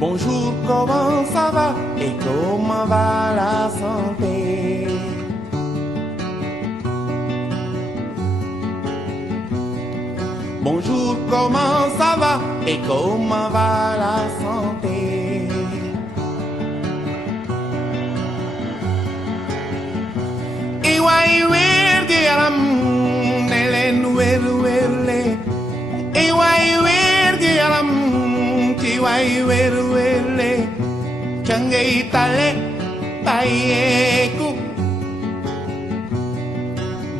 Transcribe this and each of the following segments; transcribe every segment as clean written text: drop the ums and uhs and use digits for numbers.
Bonjour, comment ça va et comment va la santé? Bonjour, comment ça va et comment va la santé? Iwai wergi yaram nelen werle. Iwai wergi yaram tiwai werle. Changay tale payeku.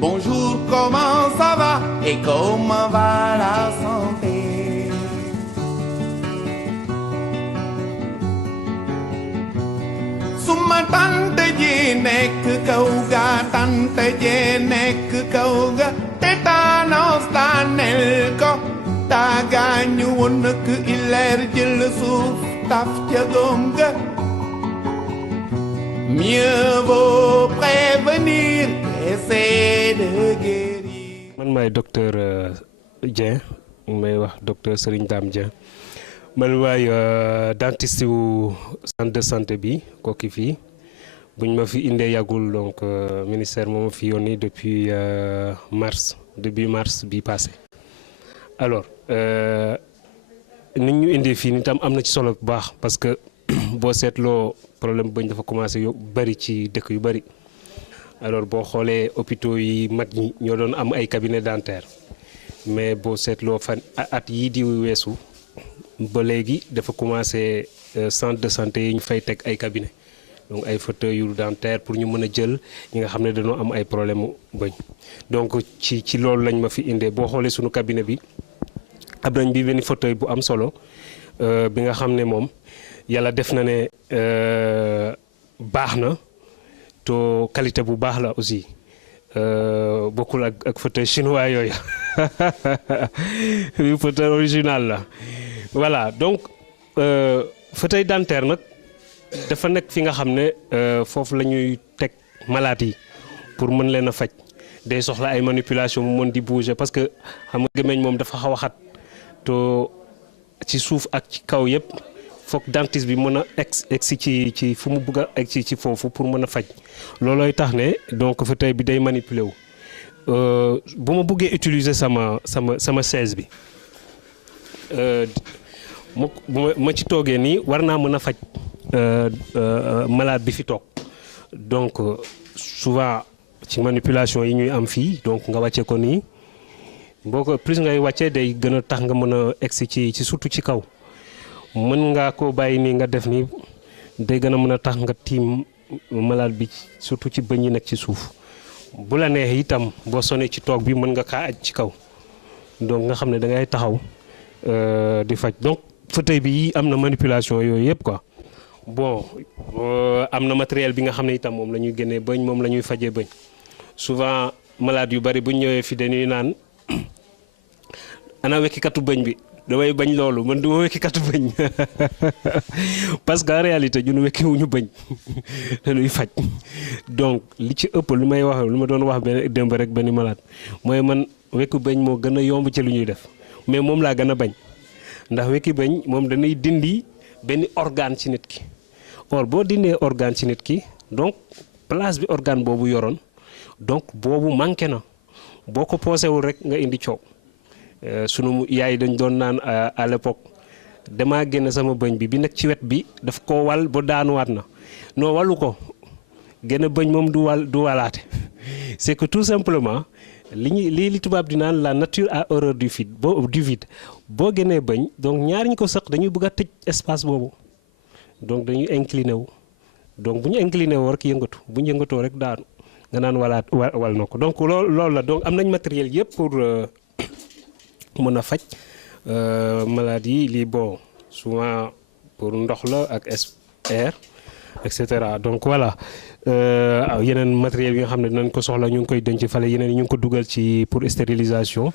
Bonjour, comment ça va et comment va la santé? Suma tante ji nekk kaw ga, tante ji nekk kaw ga, tétanos daaneel ko, daa gaañu woon nak ileer jël suuf taf ca doom ga. Mieux vaut prévenir qu'essayer de guérir. Man maay docteur Dieng may wax docteur Serigne Dame Dieng man maay dentiste wu centre de santé bi kooki fii buñ ma fi indee yàggul donc ministère moo ma fi yónni depuis début mars bi passé. Alors nit ñu indee fii ni tam am na ci solo bu baax parce que boo seetloo problème bëñ dafa commencé bari ci dëkk yu bari. Alors boo xoolee hôpitaux yi mag ñi ñoo doon am ay cabinet dentaire mais boo seetloo fan at yii di weesu ba léegi dafa commencé centre de santé yi ñu fay teg ay cabinet donc ay fauteuils yu dentaire pour ñu mën a jël ñi nga xam ne dañoo am ay problème mu bëñ. Donc ci loolu lañ ma fi indee boo xoolee sunu cabinet bi am nañ bi benn fauteuil bu am solo bi nga xam ne moom yàlla def na ne baax na. to qualité bu baax la aussi bokkul ak fauteuil chinois yooyu bi fauteuil original la voilà donc fauteuil dentaire nag dafa nekk fi nga xam ne foofu la ñuy teg malade yi pour mën leen a faj day soxla ay manipulation mu mën di bouger parce que xam nga gémmiñ moom dafa xaw a xat to ci suuf ak ci kaw yëpp foog dentiste bi mën a egsi ci fu mu bëgg a egsi ci foofu pour mën a faj loolooy tax ne donc fauteuil bi day manipuler wu bu ma bëggee utiliser sama chaise bi ma ci toogee nii war naa mën a faj malade bi fi toog donc souvent ci manipulation yi ñuy am fii donc nga wàcce ko nii boo ko plus ngay wàccee day gën a tax nga mën a egsi ci surtout ci kaw. mën ngaa ko bàyyi nii nga def nii day gën a mën a tax nga tiim malade bi surtout ci bëñ yi nekk ci suuf bu la neexee itam boo sonee ci toog bi mën nga kaa aj ci kaw donc nga xam ne da ngay taxaw di faj donc fauteuil bi am na manipulation yooyu yëpp quoi bon am na matériel bi nga xam ne itam moom la ñuy génnee bëñ moom la ñuy fajee bëñ souvent malade yu bari bu ñu ñëwee fi dañuy naan ana wekkikatu bëñ bi. damay bañ loolu man du ma wekki katu bëñ parce que en réalité ñun wekkiwuñu bëñ dañuy faj donc li ci ëpp lu may wax lu ma doon wax benn démb rek benn malade mooy man wekku bëñ moo gën a yomb ci lu ñuy def mais moom laa gën a bañ ndax wekki bëñ moom dañuy dindi benn organe ci nit ki or boo dindee organe ci nit ki donc place bi organe boobu yoroon donc boobu manqué na boo ko poosewul rek nga indi coow. Sunu yaay dañ doon naan à l'époque damaa génn sama bëñ bi nekk ci wet bi daf ko wal ba daanuwaat na non walu ko génn bëñ moom du walaate c'est que tout simplement li tubaab di naan la nature a horreur du vide boo génnee bëñ donc ñaar ñi ko sëq dañuy bëgg a tëj espace boobu donc dañuy incliné wu donc bu ñu incliné woo rek yëngatu bu ñu yëngatoo rek daanu nga naan wal na ko donc loolu la donc am nañ matériel yëpp pour mën a faj maladie yi lii bon souvent pour ndox la ak air et cetera donc voilà yeneen matériel yi nga xam ne dinañ ko soxla ñu ngi koy denc fale yeneen yi ñu ngi ko dugal ci pour stérilisation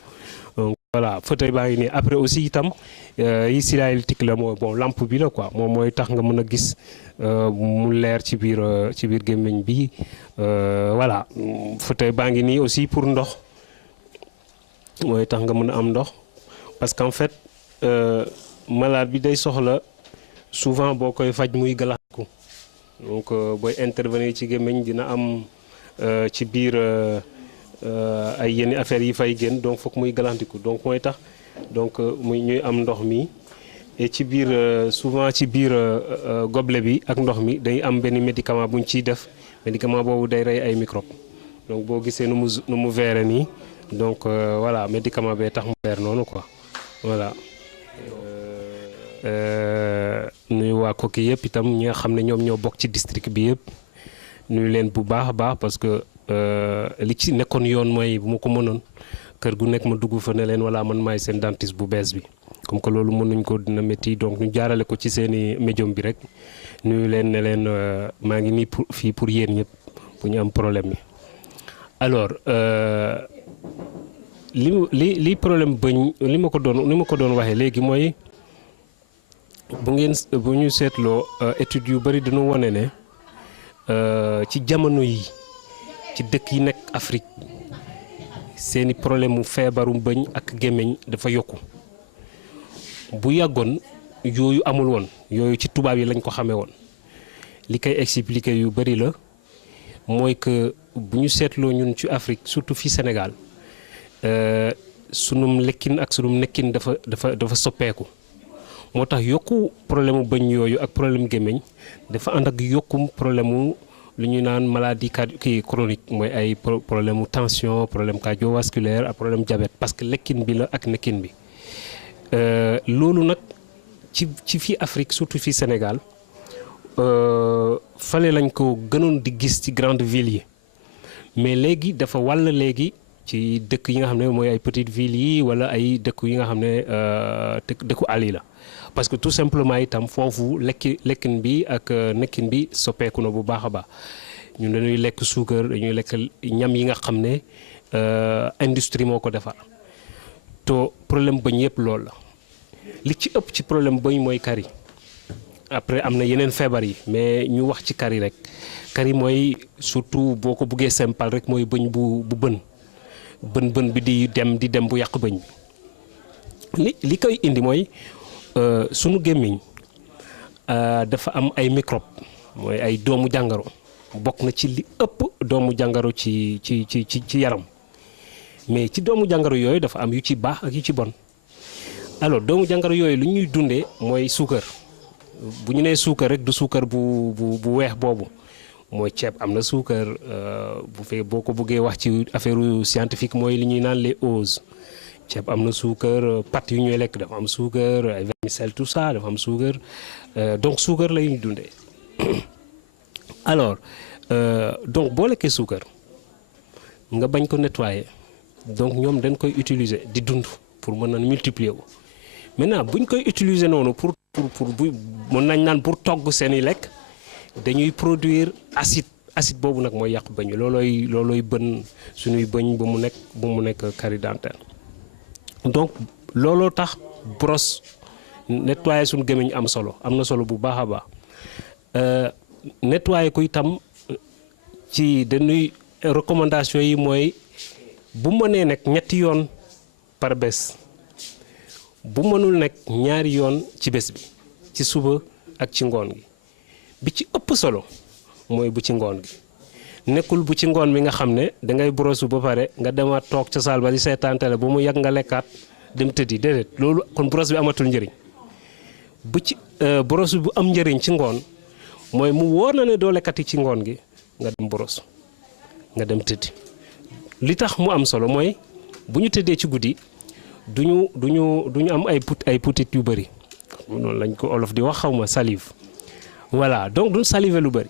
donc voilà fauteuil baa ngi nii après aussi itam yi signalétique la mooy bon lampe bi la quoi moom mooy tax nga mën a gis mu leer ci biir gémmiñ bi voilà fauteuil baa ngi nii aussi pour ndox mooy tax nga mën a am ndox parce qu'en fait malade bi day soxla souvent boo koy faj muy galaxku donc booy intervenir ci gémmiñ dina am ci biir ay yenn affaires yi fay génn donc foog muy galantiku donc mooy tax donc muy ñuy am ndox mi et ci biir souvent ci biir gobelet bi ak ndox mi day am benn médicament bu ñu ciy def médicament boobu day rey ay microbe donc boo gisee nu mu veere nii donc voilà médicament bee tax mu veer noonu quoi voilà. nuyu waa Koki yëpp itam ñi nga xam ne ñoom ñoo bokk ci district bi yëpp nuyu leen bu baax a baax parce que li ci nekkoon yoon mooy bu ma ko mënoon kër gu nekk ma dugg fa ne leen wala man maay seen dentiste bu bees bi comme que loolu mënuñ ko dina métti donc ñu jaarale ko ci seeni médium bi rek nuyu leen ne leen maa ngi nii pour fii pour yéen ñëpp bu ñu am problème yi. alors li problème bëñ li ma ko doon waxee léegi mooy bu ñu seetloo études yu bari dañu wone ne ci jamono yi ci dëkk yi nekk Afrique seeni problème mu feebaru bëñ ak gémmiñ dafa yokku bu yàggoon yooyu amul woon yooyu ci tubaab yi lañ ko xamee woon li koy expliquer yu bari la mooy que bu ñu seetloo ñun ci Afrique surtout fii Sénégal sunum lekkin ak sunum nekkin dafa soppeeku moo tax yokku problème mu bëñ yooyu ak problème gémmiñ dafa ànd ak yokkum problème mu lu ñu naan maladie chronique mooy ay problème mu tension problème cardiovasculaire ak problème diabète parce que lekkin bi la ak nekkin bi loolu nag ci fii Afrique surtout fii Sénégal fale lañ ko gënoon di gis ci grande ville yi mais léegi dafa wàll léegi ci dëkk yi nga xam ne mooy ay petite ville yi wala ay dëkk yi nga xam ne dëkku àll yi la parce que tout simplement itam foofu lekkin bi ak nekkin bi soppeeku na bu baax a baax ñun dañuy lekk suukar dañuy lekk ñam yi nga xam ne industrie moo ko defar to problème bëñ yëpp loolu la li ci ëpp ci problème bëñ mooy kari après am na yeneen feebar yi mais ñu wax ci kari rek kari mooy surtout boo ko buggee simple rek mooy bëñ bu bën bi di dem bu yàq bëñ bi li koy indi mooy sunu gémmiñ dafa am ay microbe mooy ay doomu jàngoro bokk na ci li ëpp doomu jàngoro ci yaram mais ci doomu jàngoro yooyu dafa am yu ci baax ak yu ci bon alors doomu jàngoro yooyu lu ñuy dundee mooy suukar bu ñu nee suukar rek du suukar bu weex boobu mooy ceeb am na suukar bu fekkee boo ko bëggee wax ci affaire scientifique mooy li ñuy naan les oses ceeb am na suukar pâtes yu ñuy lekk dafa am suukar ay vermicelles tout ça dafa am suukar donc suukar la ñuy dundee alors donc boo lekkee suukar nga bañ ko nettoyer donc ñoom dañ koy utiliser di dund pour mën na multiplier wu maintenant buñ koy utiliser noonu pour bu mën nañ naan pour togg seeni lekk dañuy produire acide boobu nag mooy yàq bëñ loolooy bën suñuy bëñ ba mu nekk carie dentaire donc looloo tax brosse nettoyer suñu gémmiñ am na solo bu baax a baax nettoyer ko itam ci dañuy recommandation yi mooy bu mënee nekk ñetti yoon par bés bu mënul nekk ñaari yoon ci bés bi ci suba ak ci ngoon gi bi ci ëpp solo mooy bu ci ngoon gi nekkul bu ci ngoon bi nga xam ne dangay brosse ba pare nga demaat toog ca saal ba di seetaan télé ba mu yàgg nga lekkaat dem tëddi déedéet loolu kon brosse bi amatul njëriñ bu ci brosse bu am njëriñ ci ngoon mooy mu wóor na ne doo lekkati ci ngoon gi nga dem brosse nga dem tëddi li tax mu am solo mooy bu ñu tëddee ci guddi duñu am ay putit yu bëri noonu lañ ko olof di wax xawma salive voilà donc duñ saliver lu bëri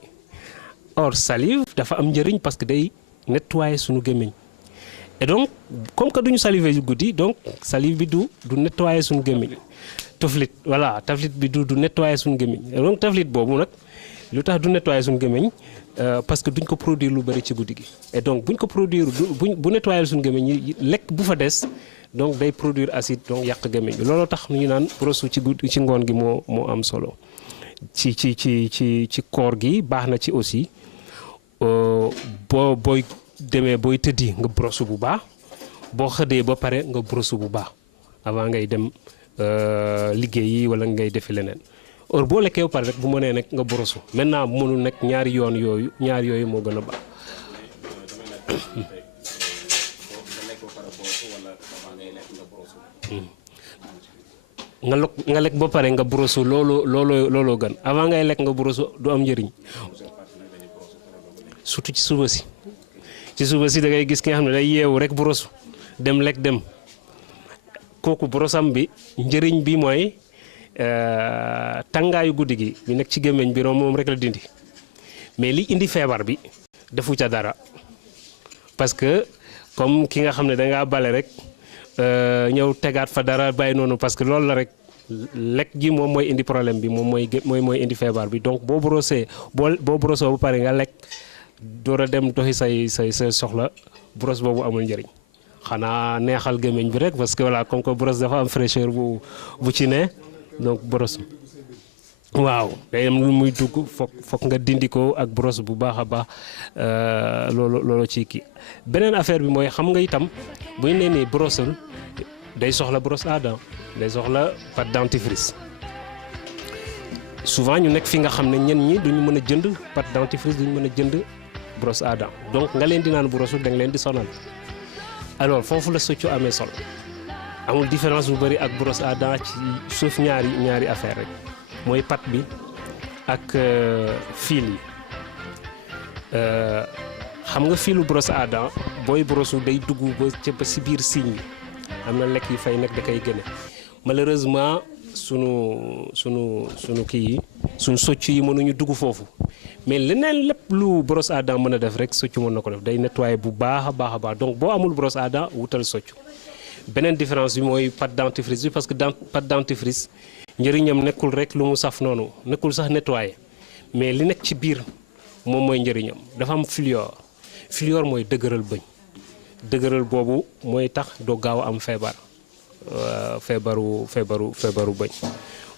or salive dafa am njëriñ parce que day nettoyer suñu gémmiñ et donc comme que duñu saliver yu guddi donc salive bi du nettoyer suñu gémmiñ taflit bi du nettoyer suñu gémmiñ donc taflit boobu nag lu tax du nettoyer suñu gémmiñ parce que duñ ko produire lu bëri ci guddi gi et donc buñ ko produire bu nettoyer suñu gémmiñ yi lekk bu fa des donc day produire acide donc yàq gémmiñ bi looloo tax ñu naan brosse ci ngoon gi moo am solo ci koor gi baax na ci aussi booy demee booy tëddi nga brosse bu baax boo xëdee ba pare nga brosse bu baax avant ngay dem liggéey yi wala ngay defi leneen heure boo lekkee ba pare rek bu mënee nekk nga borosu maintenant bu mënul nekk ñaari yooyu moo gën a baax. nga lekk ba pare nga borosu looloo gën avant ngay lekk nga borosu du am njëriñ surtout ci suba si da ngay gis ki nga xam ne day yeewu rek borosu dem lekk dem kooku borosam bi njëriñ bi mooy tàngaayu guddi gi bi nekk ci gémmiñ bi moom rek la dindi mais li indi feebar bi defu ca dara parce que comme ki nga xam ne da ngaa bale rek ñëw tegaat fa dara bàyyi noonu parce que loolu la rek lekk ji moom mooy indi problème bi moom mooy indi feebar bi donc boo borosee ba pare nga lekk door a dem doxi say soxla boros boobu amul njëriñ xanaa neexal gémmiñ bi rek parce que voilà comme que boros dafa am fraîcheur bu ci ne donc boros waaw day am lu muy dugg foog nga dindi ko ak boros bu baax a baax loolu ci kii beneen affaire bi mooy xam nga itam bu ñu nee nii borosal day soxla brosse à dents day soxla pâte dentifrice souvent ñu nekk fi nga xam ne ñenn ñi duñu mën a jënd pâte dentifrice duñu mën a jënd brosse à dents donc nga leen di naan borosul da nga leen di sonal alors foofu la soccu amee solo amul différence bu bëri ak brosse à dents ci suuf ñaari affaire rek mooy pâte bi ak fil yi xam nga filu brosse à dents booy borosu day dugg ba si biir signe bi am na lekk yi fay nekk da koy génne malheureusement sunu kii yi sunu soccu yi mënuñu dugg foofu mais leneen lépp lu brosse à dents mën a def rek soccu mën na ko def day nettoyer bu baax a baax donc boo amul brosse à dents wutal soccu beneen différence bi mooy pâte dentifrice bi parce que pâte dentifrice njëriñam nekkul rek lu mu saf noonu nekkul sax nettoyer mais li nekk ci biir moom mooy njëriñam dafa am fluor mooy dëgëral bëñ dëgëral boobu mooy tax doo gaaw a am feebaru bëñ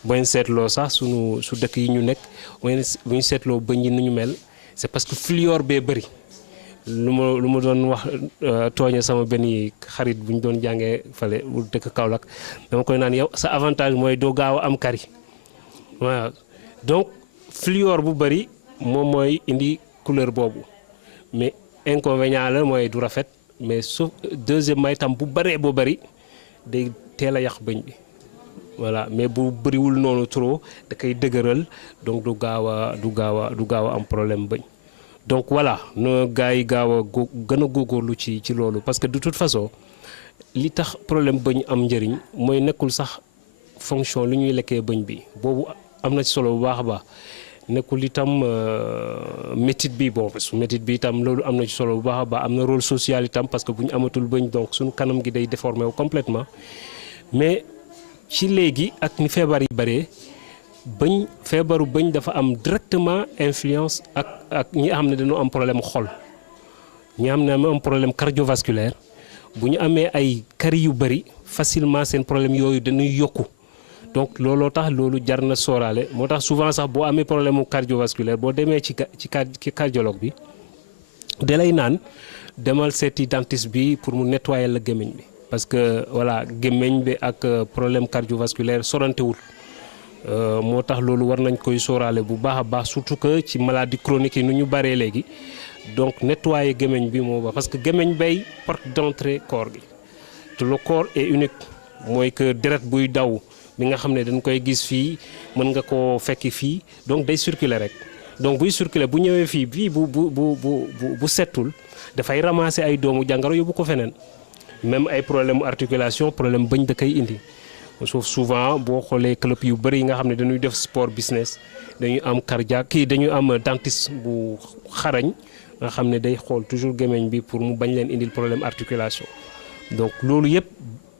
boo seetloo sax su dëkk yi ñu nekk bu ñu seetloo bëñ yi nu ñu mel c'est parce que fluor bee bëri lu ma doon wax tooñe sama benn xarit bu ñu doon jàngee fale bu dëkk Kaolack dama koy naan yow sa avantage mooy doo gaaw a am kari waaw donc fluor bu bëri moom mooy indi couleur boobu mais inconvénient la mooy du rafet mais sauf deuxièmement itam bu bëree boo bëri day teel a yàq bëñ bi voilà mais bu bëriwul noonu trop da koy dëgëral donc du gaaw a am problème bëñ donc voilà no gars yi gaaw a gën a góorgóorlu ci loolu parce que de toute façon li tax problème bëñ am njëriñ mooy nekkul sax fonction lu ñuy lekkee bëñ bi boobu am na ci solo bu baax a baax nekkul itam métit bi métit bi itam loolu am na ci solo bu baax a baax am na rôle social itam parce que bu ñu amatul bëñ donc suñu kanam gi day déformé wu complètement mais ci léegi ak ni feebar yi bëree feebaru bëñ dafa am directement influence ak ñi nga xam ne dañoo am problème xol ñi nga xam ne am problème cardiovasculaire bu ñu amee ay kari yu bëri facilement seen problème yooyu dañuy yokku donc looloo tax loolu jar na sóoraale moo tax souvent sax boo amee problème mu cardiovasculaire boo demee ci cardiologue bi da lay naan demal seeti dentiste bi pour mu nettoyer la gémmiñ bi parce que voilà gémmiñ bi ak problème cardiovasculaire sorantewul moo tax loolu war nañ koy sóoraale bu baax a baax surtout que ci maladie chronique yi nu ñu baree léegi donc nettoyer gémmiñ bi moo baax parce que gémmiñ bay porte d'entrée corps gi te le corps est unique mooy que deret buy daw bi nga xam ne dañ koy gis fii mën nga koo fekki fii donc day circuler rek donc buy circuler bu ñëwee fii bii bu settul dafay ramasser ay doomu jàngoro yóbbu ko feneen même ay problème articulation problème bëñ da koy indi sauf souvent boo xoolee club yu bëri yi nga xam ne dañuy def sport business dañuy am cardiaque dañuy am dentiste bu xarañ nga xam ne day xool toujours gémmiñ bi pour mu bañ leen indil problème articulation donc loolu yëpp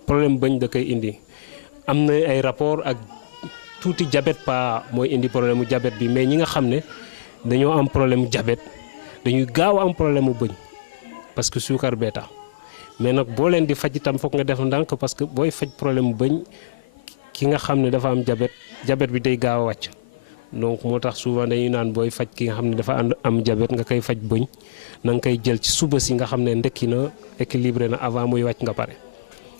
problème bëñ da koy indi am na ay rapport ak tuuti diabète pas mooy indi problème mu diabète bi mais ñi nga xam ne dañoo am problème mu diabète dañuy gaaw a am problème mu bëñ parce que suukar bee tax mais nag boo leen di faj itam foog nga def ndànk parce que booy faj problème mu bëñ ki nga xam ne dafa am diabète bi day gaaw a wàcc donc moo tax souvent dañuy naan booy faj ki nga xam ne dafa am diabète nga koy faj bëñ na nga koy jël ci suba si nga xam ne ndekki na équilibré na avant muy wàcc nga pare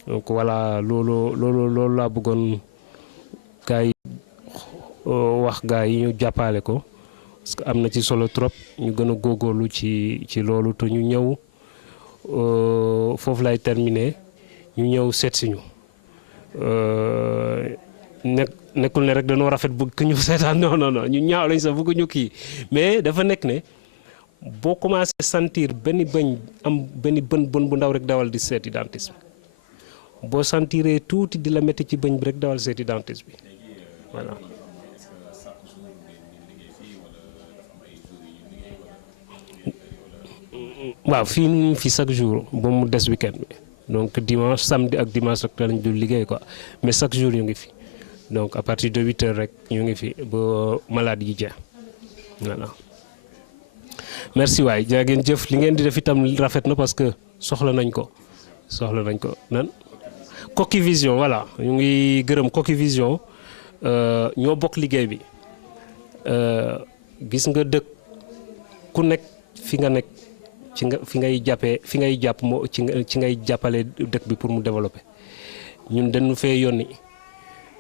donc voilà loolu laa bëggoon gars yi wax gars yi ñu jàppale ko parce que am na ci solo trop ñu gën a góorgóorlu ci loolu te ñu ñëw foofu lay terminer ñu ñëw seet si ñu nekkul ne rek dañoo rafet bëgg ñu seetaan non ñu ñaaw lañ sax bëgg ñu kii mais dafa nekk ne boo commencé sentir benn bëñ am benn bën bu ndaw rek dawal di seeti dentiste bi boo sentiree tuuti di la métti ci bëñ bi rek dawal seeti dentiste bi voilà. waaw fii chaque jour ba mu des week-end bi donc dimanche samedi ak dimanche rek lañ dul liggéey quoi mais chaque jour ñu ngi fi donc à partir de 8 heures rek ñu ngi fi ba malade yi jeex voilà. merci waay jaa ngeen jëf li ngeen di def itam rafet na parce que soxla nañ ko nan Koki Vision voilà ñu ngi gërëm Koki Vision ñoo bokk liggéey bi gis nga dëkk ku nekk fi nga nekk fi ngay jàpp moo ci ngay jàppale dëkk bi pour mu développer ñun dañu fee yónni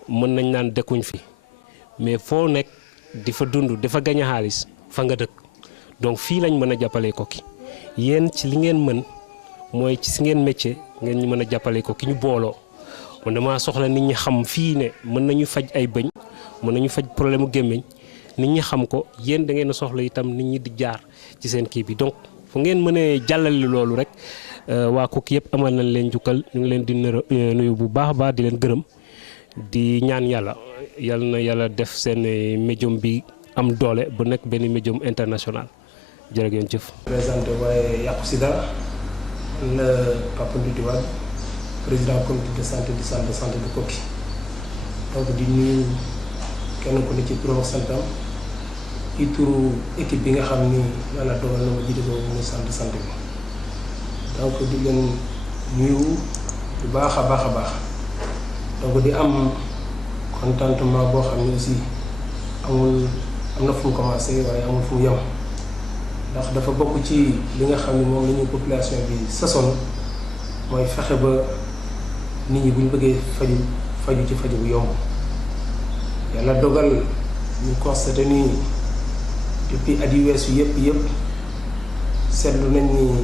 mën nañ naan dëkkuñ fi mais foo nekk di fa dund dafa gañ a xaalis fa nga dëkk donc fii lañ mën a jàppalee Koki yéen ci li ngeen mën mooy ci si ngeen métier ngeen ñu mën a jàppalee Koki ñu booloo man dama soxla nit ñi xam fii ne mën nañu faj ay bëñ mën nañu faj problème mu gémmiñ nit ñi xam ko yéen da ngeen a soxla itam nit ñi di jaar ci seen kii bi donc fu ngeen mënee jàllale loolu rek waa Koki yëpp amal nañ leen jukkal ñu ngi leen di nuyu bu baax a baax di leen gërëm di ñaan yàlla na yàlla def seen médium bi am doole bu nekk benn médium international jërë ngeen jëf. présenté waaye yàqu si dara la Papa Ndouti Wade président comité de santé du centre de santé de Koki donc di nuyu kenn ku ne ci turam ak santam ci turu équipe bi nga xam ni yàlla dogal na ma jiite ko muy centre de santé bi donc di leen nuyu bu baax a baax donc di am contentement boo xam ne aussi am na fu mu commencé waaye amul fu mu yem ndax dafa bokk ci li nga xam ne moom la ñu population bi sasoon mooy fexe ba nit ñi bu ñu bëggee faju ci faju bu yomb yàlla dogal ñu constaté ni depuis at yu weesu yëpp seetlu nañ ni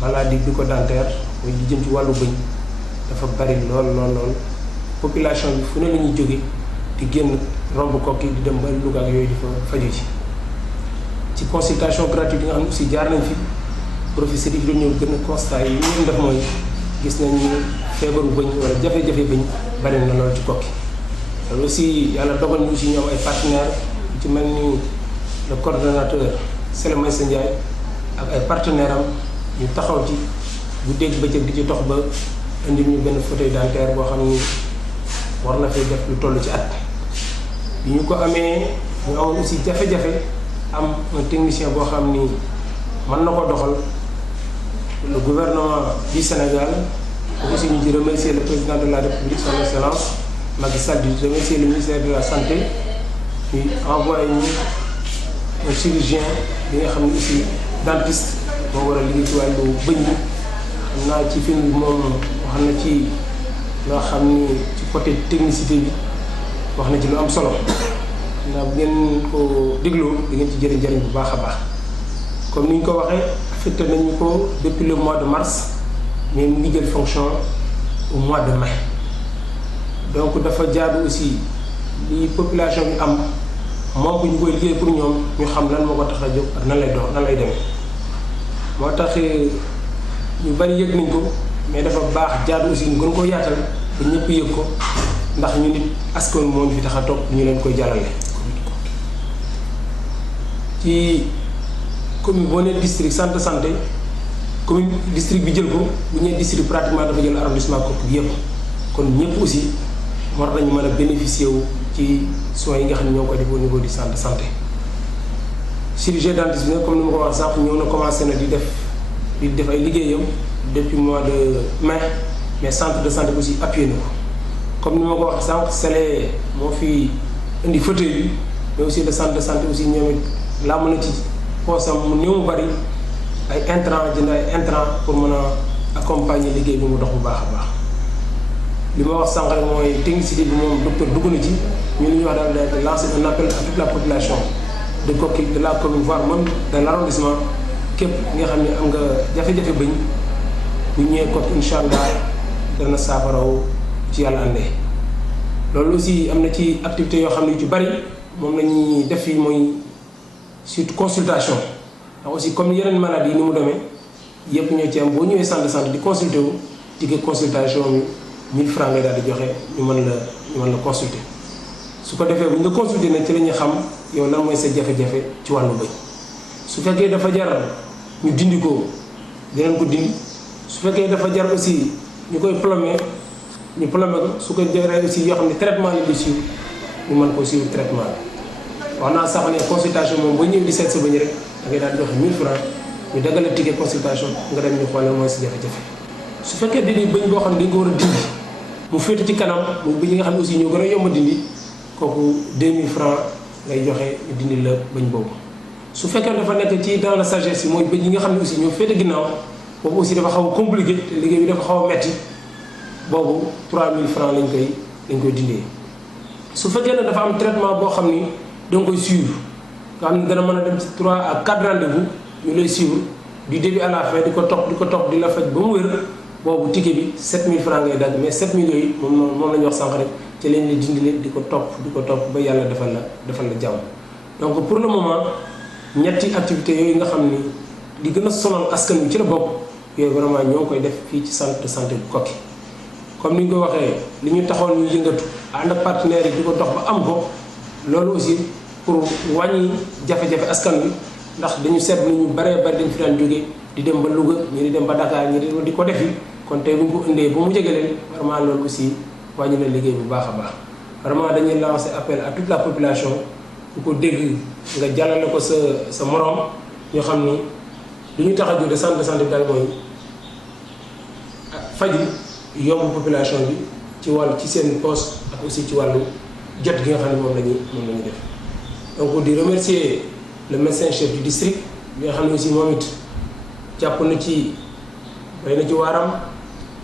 maladie bucco-dentaire mooy li jëm ci wàllu bëñ dafa bari lool population bi fu ne la ñuy jóge di génn romb Koki di dem ba Louga ak yooyu di fa faju ci consultation gratuite yi nga xam ne aussi jaar nañ fi professeur yi doon ñëw gën a constat yi ñu def mooy gis nañ ni feebaru bëñ wala jafe-jafe bëñ bari na lool ci Koki loolu aussi yàlla dogal ñu aussi ñoom ay partenaires ci mel ni le coordonnateur Sélé Maysa Ndiaye ak ay partenaires am ñu taxaw ci bu dégg bëccëg di ci dox ba indi ñu benn fauteuil dentaire boo xam ni war na fay def lu toll ci at bi ñu ko amee ñu amoon aussi jafe-jafe am un technicien boo xam ni mën na ko doxal le gouvernement du Sénégal aussi ñu ci remercier le président de la République son excellence Macky Sall di remercier le ministère de la santé ñu envoyé ñu un chirurgien bi nga xam ne aussi dentiste moo war a liggéey ci wàllu bëñ bi xam naa ci film bi moom wax na ci loo xam ni ci côté technicité bi wax na ci lu am solo ndax bu ngeen ko dégloo di ngeen ci jëlee njëriñ bu baax a baax comme ni ñu ko waxee affecté nañu ko depuis le mois de mars mais mu ngi jël fonction au mois de mai donc dafa jaadu aussi li population bi am moom bu ñu koy liggéey pour ñoom ñu xam lan moo ko tax a jóg ak nan lay demee moo tax ñu bari yëg nañ ko mais dafa baax jaadu aussi ñu gën koo yaatal ba ñëpp yëg ko ndax ñu nit askan moo ñu fi tax a toog ñu leen koy jàllale. ci commune boo nee district centre de santé commune district bi jël ko bu ñëwee district pratiquement dafa jël arrondissement Koki bi yëpp kon ñëpp aussi war nañu mën a bénéficier wu ci soins yi nga xam ne ñoo ngi koy def au niveau du centre de santé. chirurgien dentiste bi nag comme ni ma ko wax sànq ñëw na commencé na di def ay liggéeyam depuis mois de mai mais centre de santé aussi appuyé na ko comme ni ma ko wax sànq Sélé moo fi indi fauteuil bi mais aussi le centre de santé aussi ñoom it laa mën a ci poosam mu néew mu bari ay intrant jënd ay intrant pour mën a accompagner liggéey bi mu dox bu baax a baax li ma wax sànq rek mooy technicité bi moom docteur dugg na ci ñu li ñuy wax daal de lancer un appel à toute la population de Koki de la commune voire même de l'arrondissement képp nga xam ne am nga jafe-jafe bëñ bu ñëwee Koki incha allah dana saafaraw ci yàlla àndee. loolu aussi am na ci activité yoo xam ne yu ci bari moom la ñuy def fii mooy surtout consultation ndax aussi comme yeneen maladies yi ni mu demee yëpp ñoo ci am boo ñëwee centre de santé di consulter wu ticket consultation bi 1000 francs ngay daal di joxe ñu mën la consulter. su ko defee bu ñu la consulter nag ci la ñuy xam yow lan mooy sa jafe-jafe ci wàllu bëñ su fekkee dafa jar ñu dindi ko dinañ ko dindi su fekkee dafa jar aussi ñu koy plomber ñu plomber ko su ko jaree aussi yoo xam ne traitement la di suivre ñu mën ko suivre traitement bi. wax naa sax ne consultation moom boo ñëwee di seet sa bëñ rek da ngay daal di joxe 1000 francs ñu daggal la ticket consultation nga dem ñu xoolal mooy sa jafe-jafe. su fekkee dañuy bëñ boo xam ne dañ ko war a dindi mu féete ci kanam mu bëñ yi nga xam ne aussi ñoo gën a yomb a dindi kooku 2000 francs ngay joxe ñu dindi la bëñ boobu. su fekkee dafa nekk ci dans la sagesse yi mooy bëñ yi nga xam ne aussi ñoo féete ginnaaw boobu aussi dafa xaw a compliqué te liggéey bi dafa xaw a metti boobu 3000 francs lañ koy dindee. su fekkee ne dafa am traitement boo xam ni da nga koy suivre nga xam ne dana mën a dem ci 3 à 4 rendez-vous ñu lay suivre du début à la fin di ko topp di la faj ba mu wér boobu ticket bi 7000 francs ngay dagg mais 7000 yooyu moom la ñu wax sànq rek ci lañ la dindile di ko topp ba yàlla defal la jàmm. donc pour le moment ñetti activités yooyu nga xam ni di gën a sonal askan wi ci la bokk yooyu vraiment ñoo ngi koy def fii ci centre de santé bu Koki. comme ni ñu ko waxee li ñu taxoon ñu yëngatu ànd ak partenaires yi di ko dox ba am ko loolu aussi pour wàññi jafe-jafe askan wi ndax dañu seetlu ñu baree bari dañ fi daan jóge di dem ba Louga ñi di dem ba Dakar ñi di ko defi kon tey bu ñu ko indee ba mu jege leen vraiment loolu aussi wàññi na liggéey bu baax a baax. vraiment dañuy lancer appel à toute la population ku ko dégg nga jàllale ko sa moroom ñoo xam ni li ñu tax a jóg de centre de santé bi daal mooy faju yomb population bi ci seen poste ak aussi ci wàllu jot gi nga xam ne moom la ñuy def. donc di remercier le médecin chef du district bi nga xam ne aussi moom it jàpp na ci bay na ci waaram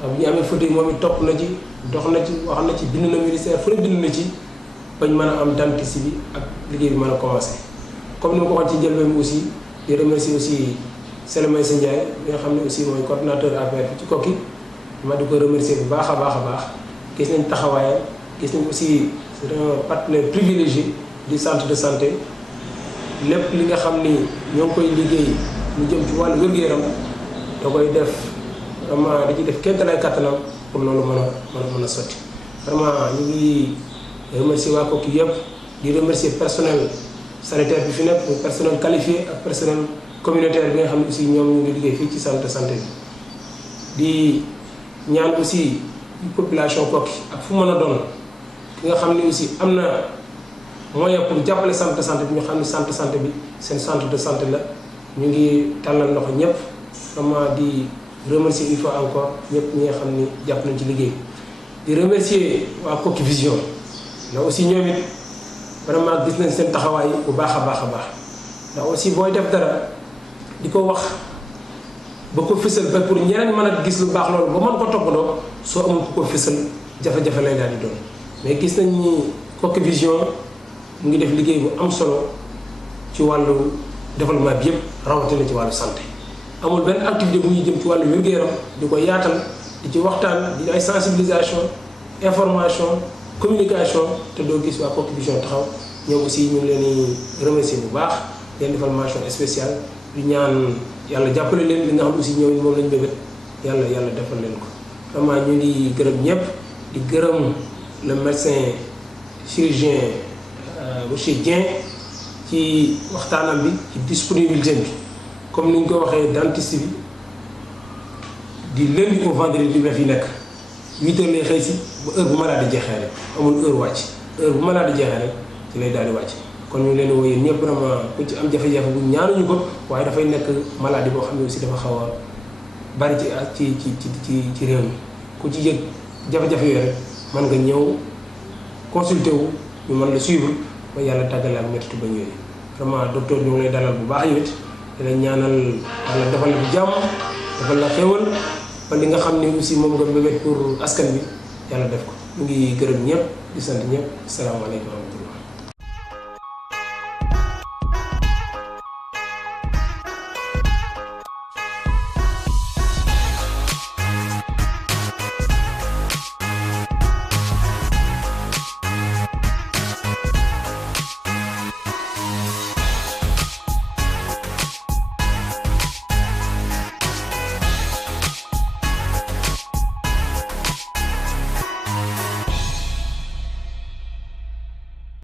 ak bu ñu amee fauteuil moom it topp na ci dox na ci wax na ci bind na ministère fu ne bind na ci bañ mën a am dentiste bi ak liggéey bi mën a commencé. comme ni ma ko waxoon ci njëlbeen bi aussi di remercier aussi Selmay Sa Ndiaye bi nga xam ne aussi mooy coordonnateur APR ci Koki ma di ko remercier bu baax a baax gis nañ taxawaayam gis nañ aussi c'est un partenaire privilégié du centre de santé lépp li nga xam ni ñoo ngi koy liggéey ñu jëm ci wàllu wér-gu-yaram da koy def vraiment da ciy def kéem lay kattanam pour loolu mën a sotti. vraiment ñu ngi remercier waa Koki yëpp di remercier personnel sanitaire bi fi nekk muy personnel qualifié ak personnel communautaire bi nga xam ne aussi ñoom ñu ngi liggéey fii ci centre de santé bi di ñaan aussi population Koki ak fu mën a doon ki nga xam ne aussi am na moyen pour jàppale centre de santé bi ñu xam ne centre de santé bi seen centre de santé la ñu ngi tàllal loxo ñëpp vraiment di remercier une fois encore ñëpp ñi nga xam ni jàpp nañ ci liggéey di remercier waa Koki Vision la aussi ñoom it vraiment gis nañ seen taxawaay bu baax a baax ndax aussi booy def dara di ko wax ba ko fësal ba pour ñeneen mën a gis lu baax loolu ba mën ko toppandoo soo amul ku ko fësal jafe-jafe lay daal di doon mais gis nañ ni Koki Vision mu ngi def liggéey bu am solo ci wàllu développement bi yëpp rawatina ci wàllu santé amul benn activité bu ñuy jëm ci wàllu wér-gu-yaram di ko yaatal di ci waxtaan di ay sensibilisation information communication te doo gis waa Koki Vision taxaw ñoom aussi ñu ngi leen di remercier bu baax leen defal mention spéciale di ñaan yàlla jàppale leen li nga xam aussi ñoom moom lañ bébét yàlla defal leen ko vraiment ñu ngi gërëm ñëpp di gërëm le médecin chirurgien monsieur Dieng ci waxtaanam bi ci disponibilité bi comme ni ñu ko waxee dentiste bi di lundi au vendredi ba fi nekk 8 heures lay xëy si ba heure bu malade jeexee rek amul heure wàcc heure bu malade jeexee rek ci lay daal di wàcc kon ñu leen wooyee ñëpp vraiment ku ci am jafe-jafe bu ñaanuñu ko waaye dafay nekk maladie boo xam ne aussi dafa xaw a bari ci réew mi ku ci yëg jafe-jafe yooyu rek mën nga ñëw consulter wu ñu mën la suivre ba yàlla tàggale ak méttitu ba ñëwee vraiment docteur ñu ngi lay dalal bu baax yow it dina ñaanal yàlla defal la bu jàmm defal la xéwal ba li nga xam ne aussi moom nga bébét pour askan bi yàlla def ko ñu ngi gërëm ñëpp di sant ñëpp salaamaaleykum wa rahmatullah